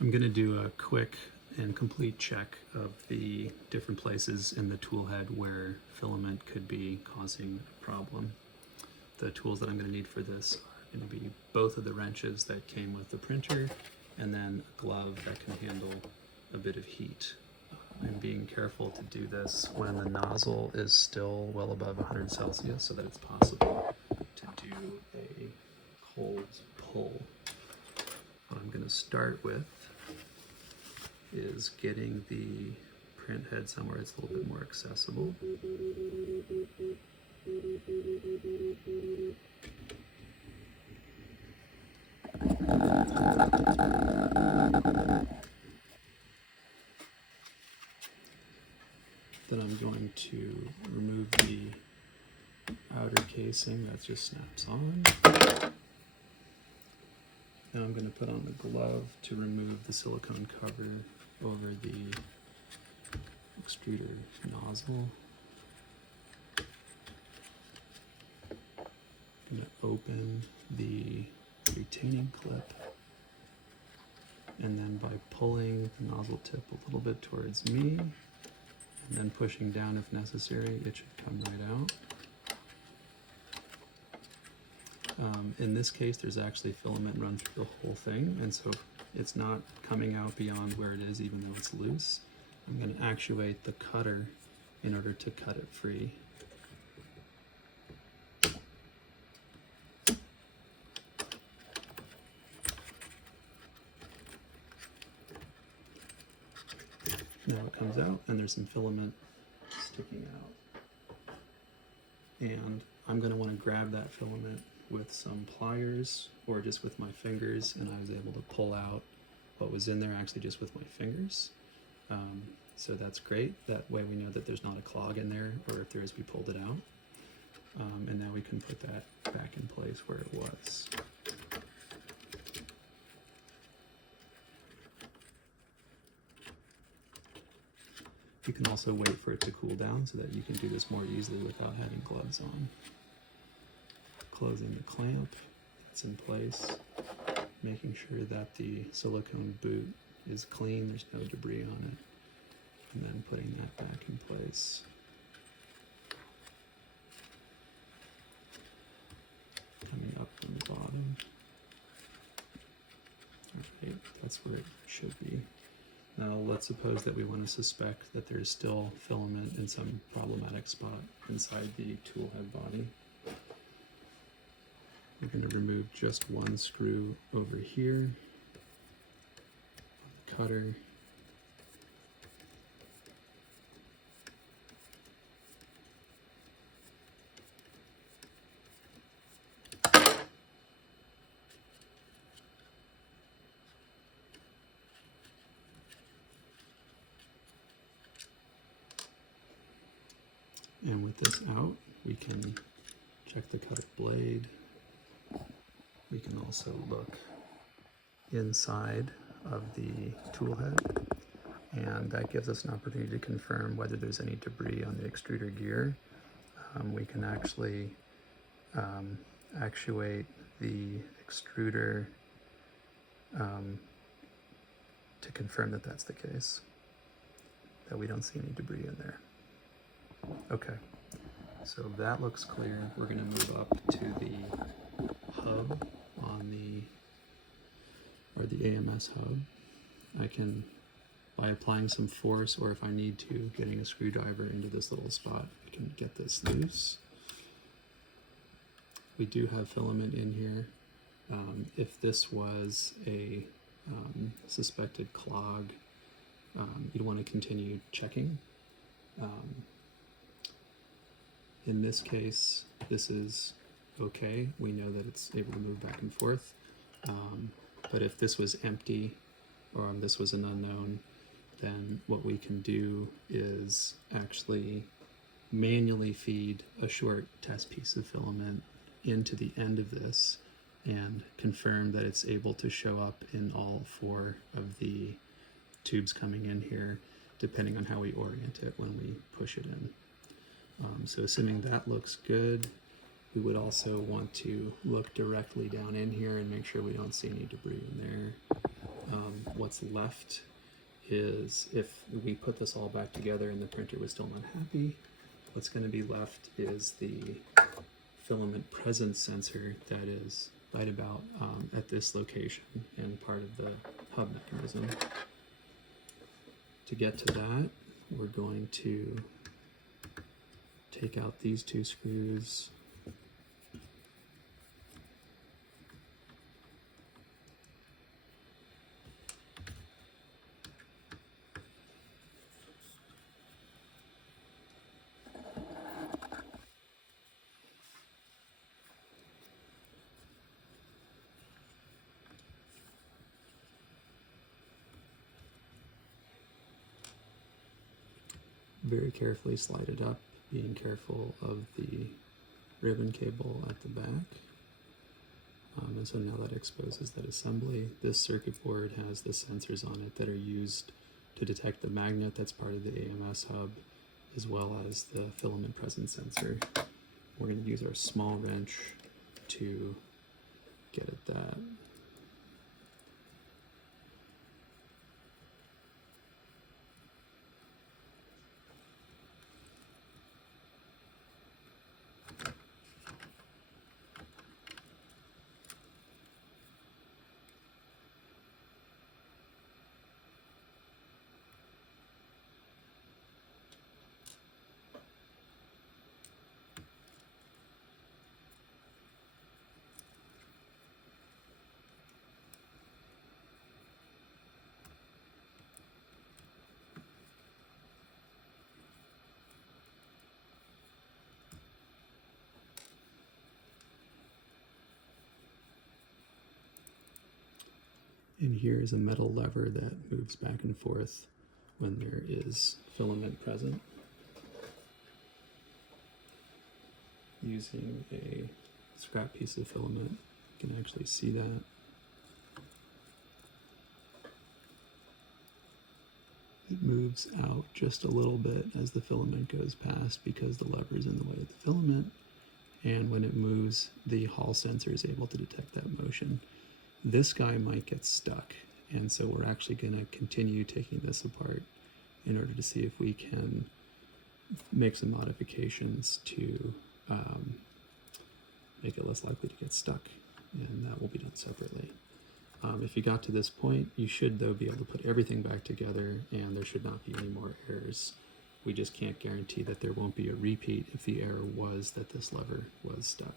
I'm going to do a quick and complete check of the different places in the tool head where filament could be causing a problem. The tools that I'm going to need for this are going to be both of the wrenches that came with the printer and then a glove that can handle a bit of heat. I'm being careful to do this when the nozzle is still well above 100 Celsius so that it's possible to do a cold pull. What I'm going to start with is getting the print head somewhere it's a little bit more accessible. Then I'm going to remove the outer casing that just snaps on. Now I'm going to put on the glove to remove the silicone cover over the extruder nozzle. I'm going to open the retaining clip, and then by pulling the nozzle tip a little bit towards me and then pushing down if necessary, it should come right out. In this case, there's actually filament run through the whole thing, and so it's not coming out beyond where it is even though it's loose. I'm going to actuate the cutter in order to cut it free. Now it comes out and there's some filament sticking out. And I'm going to want to grab that filament with some pliers or just with my fingers, and I was able to pull out what was in there actually just with my fingers. So that's great. That way we know that there's not a clog in there, or if there is, we pulled it out. And now we can put that back in place where it was. You can also wait for it to cool down so that you can do this more easily without having gloves on. Closing the clamp, it's in place, making sure that the silicone boot is clean, there's no debris on it, and then putting that back in place. Coming up from the bottom. Alright, that's where it should be. Now let's suppose that we want to suspect that there's still filament in some problematic spot inside the tool head body. We're going to remove just one screw over here on the cutter. And with this out, we can check the cutter blade. We can also look inside of the tool head, and that gives us an opportunity to confirm whether there's any debris on the extruder gear. We can actually actuate the extruder to confirm that that's the case, that we don't see any debris in there. Okay, so that looks clear. We're going to move up to the hub on the AMS hub. I can, by applying some force, or if I need to, getting a screwdriver into this little spot, I can get this loose. We do have filament in here. If this was a suspected clog, you'd want to continue checking. In this case, this is okay. We know that it's able to move back and forth. But if this was empty, or this was an unknown, then what we can do is actually manually feed a short test piece of filament into the end of this and confirm that it's able to show up in all four of the tubes coming in here, depending on how we orient it when we push it in. So assuming that looks good, we would also want to look directly down in here and make sure we don't see any debris in there. What what's left is, if we put this all back together and the printer was still not happy, what's going to be left is the filament presence sensor that is right about at this location and part of the hub mechanism. To get to that, we're going to take out these two screws, very carefully slide it up, being careful of the ribbon cable at the back. And so now that exposes that assembly. This circuit board has the sensors on it that are used to detect the magnet that's part of the AMS hub, as well as the filament presence sensor. We're going to use our small wrench to get at that. And here is a metal lever that moves back and forth when there is filament present. Using a scrap piece of filament, you can actually see that. It moves out just a little bit as the filament goes past because the lever is in the way of the filament. And when it moves, the Hall sensor is able to detect that motion. This guy might get stuck, and so we're actually going to continue taking this apart in order to see if we can make some modifications to make it less likely to get stuck, and that will be done separately. If you got to this point, you should, though, be able to put everything back together, and there should not be any more errors. We just can't guarantee that there won't be a repeat if the error was that this lever was stuck.